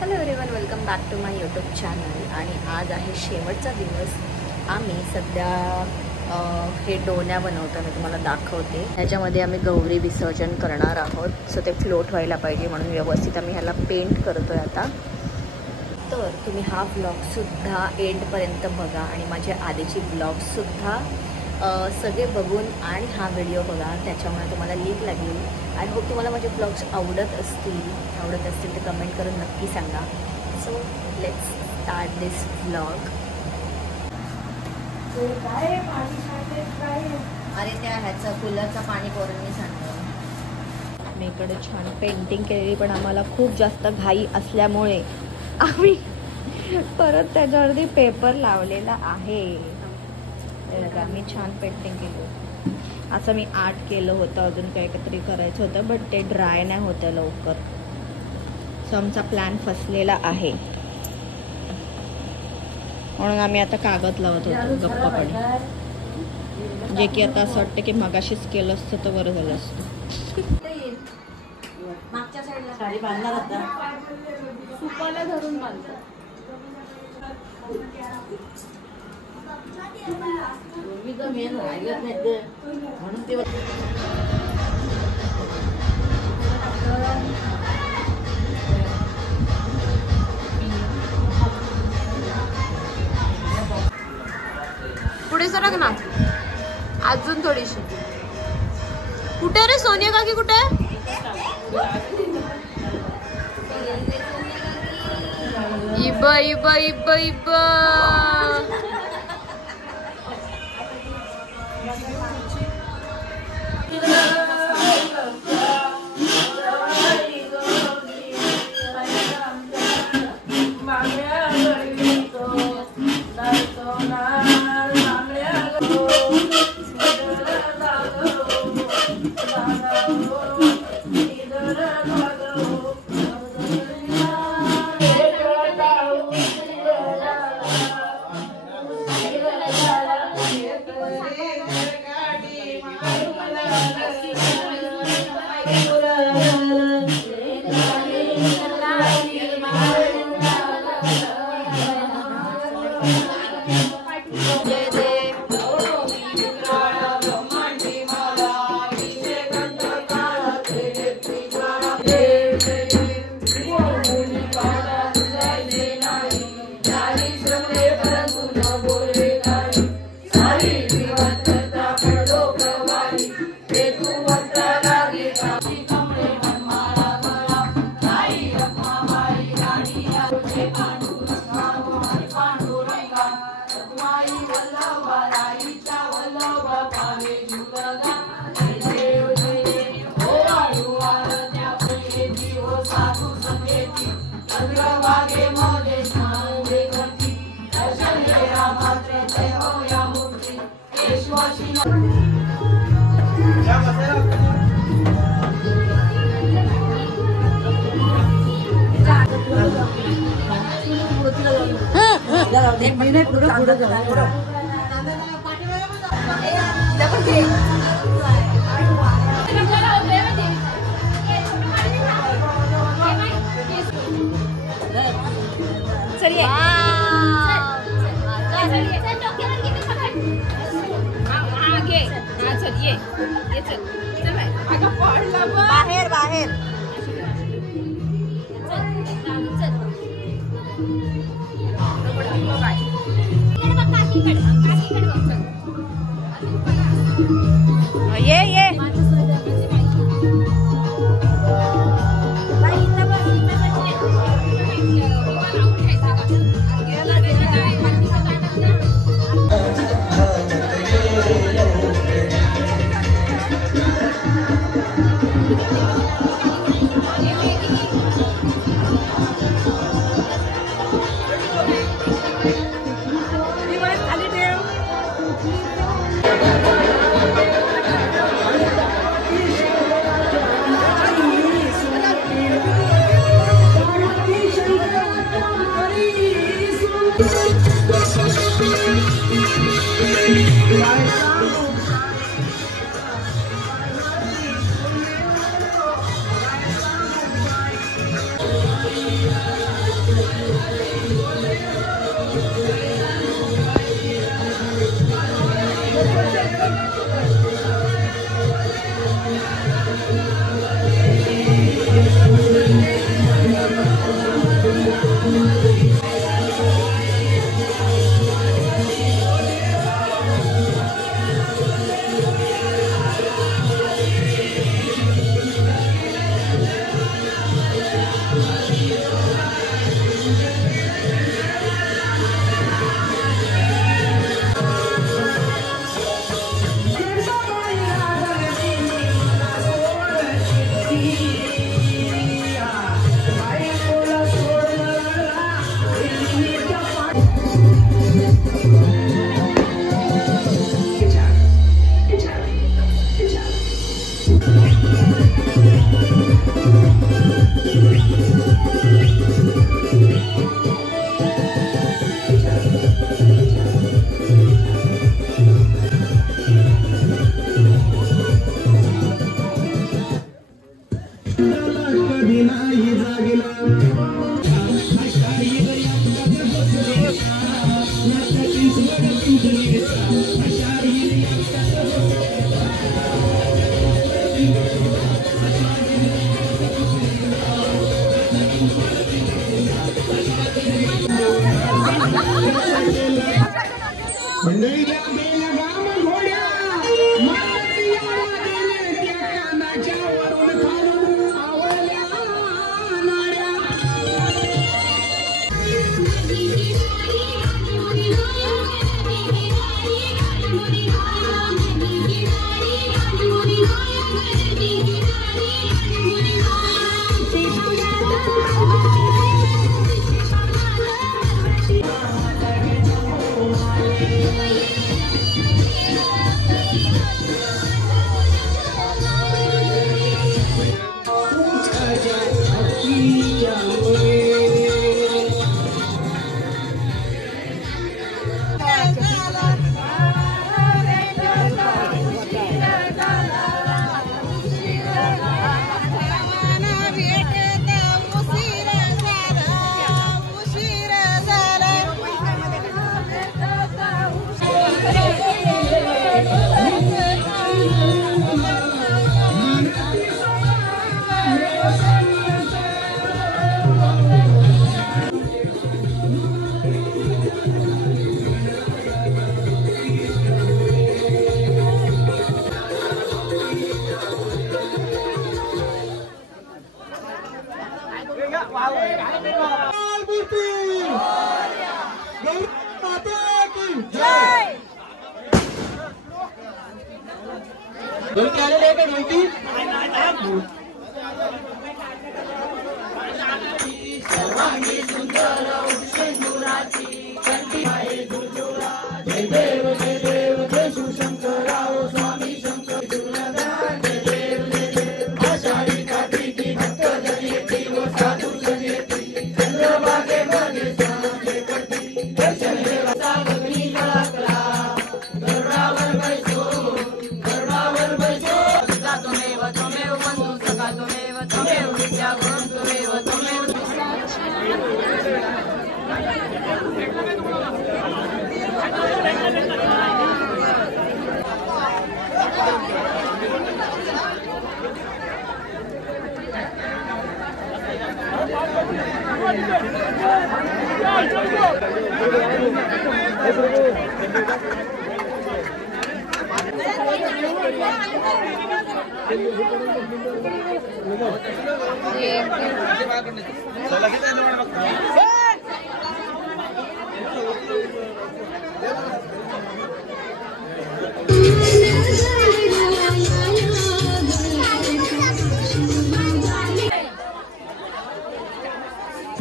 Hello everyone, welcome back to my YouTube channel. आणि आज आहे शेवटचा दिवस. आम्ही सध्या हे डोण्या बनवतो, मी तुम्हाला दाखवते. ह्याच्यामध्ये आम्ही गौरी विसर्जन करणार आहोत. सो ते फ्लोट व्हायला पाहिजे म्हणून व्यवस्थित आम्ही ह्याला पेंट करतो आहे आता. तर तुम्ही हा ब्लॉगसुद्धा एंडपर्यंत बघा आणि माझे आधीची ब्लॉगसुद्धा सगळे बघून आणि हा व्हिडिओ बघा, त्याच्यामुळे तुम्हाला लीक लागेल. आय होप तुम्हाला माझे ब्लॉग्स आवडत असतील तर कमेंट करून नक्की सांगा. So let's start this vlog. अरे त्या ह्याचं कूलरचं पाणी पोरांनी सांगलं. मी इकडे छान पेंटिंग केलेली, पण आम्हाला खूप जास्त घाई असल्यामुळे आम्ही परत त्याच्यावरती पेपर लावलेला आहे. मी छान पेंटिंग केली. असं मी आर्ट केलं होतं, अजून काहीतरी करायचं होतं, बट ते ड्राय नाही होतं लवकर. सो आमचा प्लॅन फसलेला आहे, म्हणून आम्ही आता कागद लावत होतो गप्पापणे. जे की आता असं वाटतं की मगाशीच केलं असतं तर बरं झालं असतं. मागच्या साईडला साडी बांधणार होता, सुपाला धरून बांधतो. मी तर मेन राहिलंच नाही ते, म्हणून ते पुढे सरक ना अजून थोडीशी. कुठे रे सोनिया काकी, कुठे? इबा इबा इबा इबा. बाहेर बाहेर ये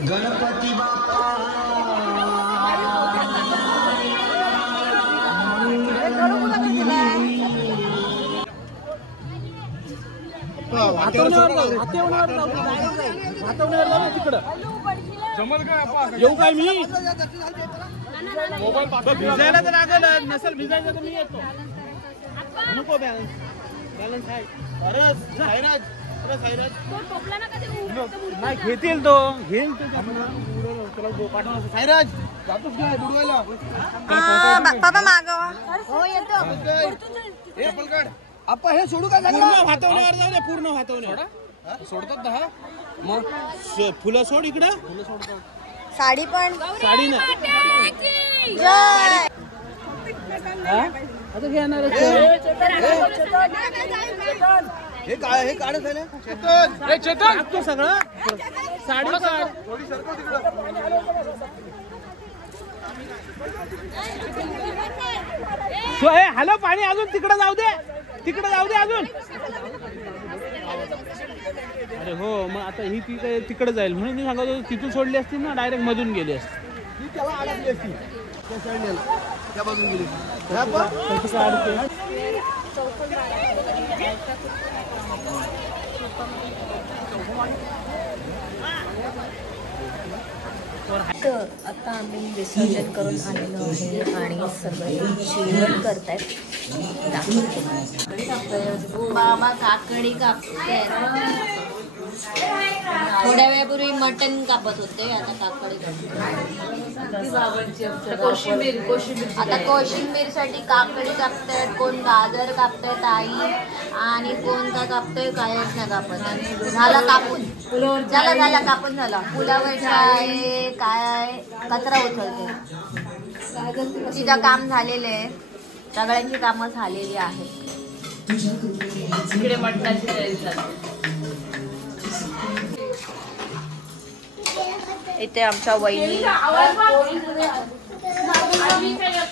गणपती बाप्पा येऊ काय मी मोबाईल भिजायला तर लागेल नसेल भिजायचं तर मी येतो नको बॅलन्स आहे अरे सायराज नाही घेतील तो घेईल सायराज जातोच काय बुडवायला बाबा मागवा हो येतो आपण हे सोडू का पूर्ण वातावरणावर जाऊ दे पूर्ण वातावरणावर सोडतात दहा मग फुलं सोड इकडे फुलं सोडतात साडी पण साडी ना आता घेणार हे काय हे काढत आहे ना चेतन तो सगळं साडी थोडी सरकव तिकडं हॅलो पाणी अजून तिकडे जाऊ दे अजून अरे हो मग आता ही ती तिकडे जाईल म्हणून मी सांगत होतो तिथून सोडली असती ना डायरेक्ट मधून गेली असती ती त्याला अडकली असती त्या साईडला त्या बाजून गेली तर आता आम्ही विसर्जन करून आलेलो आहे आणि सगळे जेवण करतायत. बाबा काकडी कापतायत. थोड्या वेळापूर्वी मटण कापत होते, आता काकडी आता कोशिंबीर साठी काकडी कापतायत, कोण गाजर कापतायत आई आणि कोण काय कापतोय कायच नाही कापत. झाला कापून झाला कापून झाला. पुलावर आहे काय कचरा उचलते. तिचं काम झालेलं आहे, सगळ्यांची कामं झालेली आहेत. इकडे मटणाची तयारी झाली. इथे आमच्या वहिनी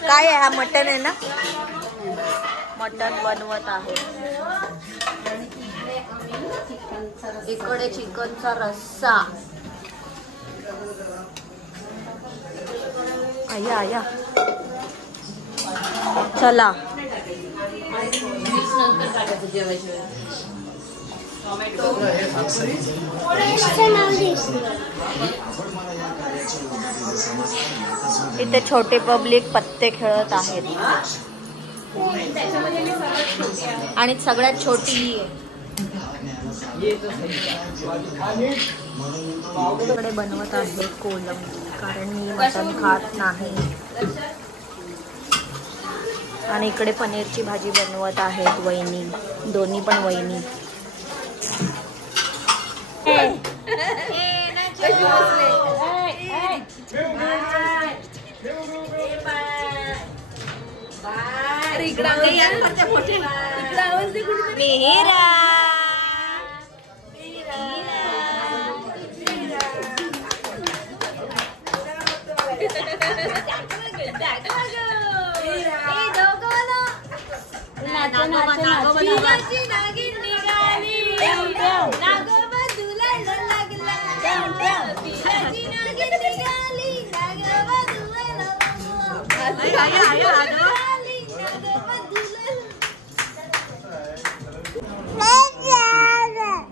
काय आहे हा मटन आहे ना, मटन बनवत आहे. इकडे चिकनचा रस्सा. आया आया चला नंतर काढायचं जेवायच्या वेळेस. इथे छोटे पब्लिक पत्ते खेळत आहेत आणि सगळ्यात छोटी इकडे बनवत आहे कोलम, कारण मी मटण खात नाही. आणि इकडे पनीरची भाजी बनवत आहेत वहिनी, दोन्ही पण वहिनी.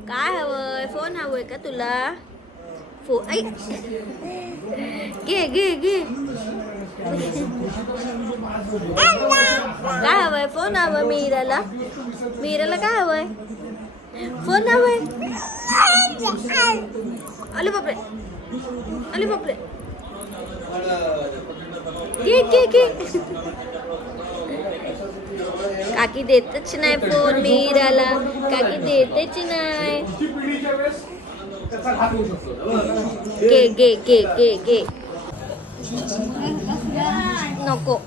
काय हवंय? फोन हवंय का तुला? घे घे घे. काय हवंय? फोन हवंय मीराला. मीराला काय हवंय? फोन हवंय. अरे बापरे, अरे बापरे. घे घे घे. काकी देतच नाही फोन मीराला, काकी देतच नाही. घे घे घे घे घे. नको.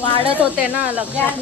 वाढत होते ना लक्षात.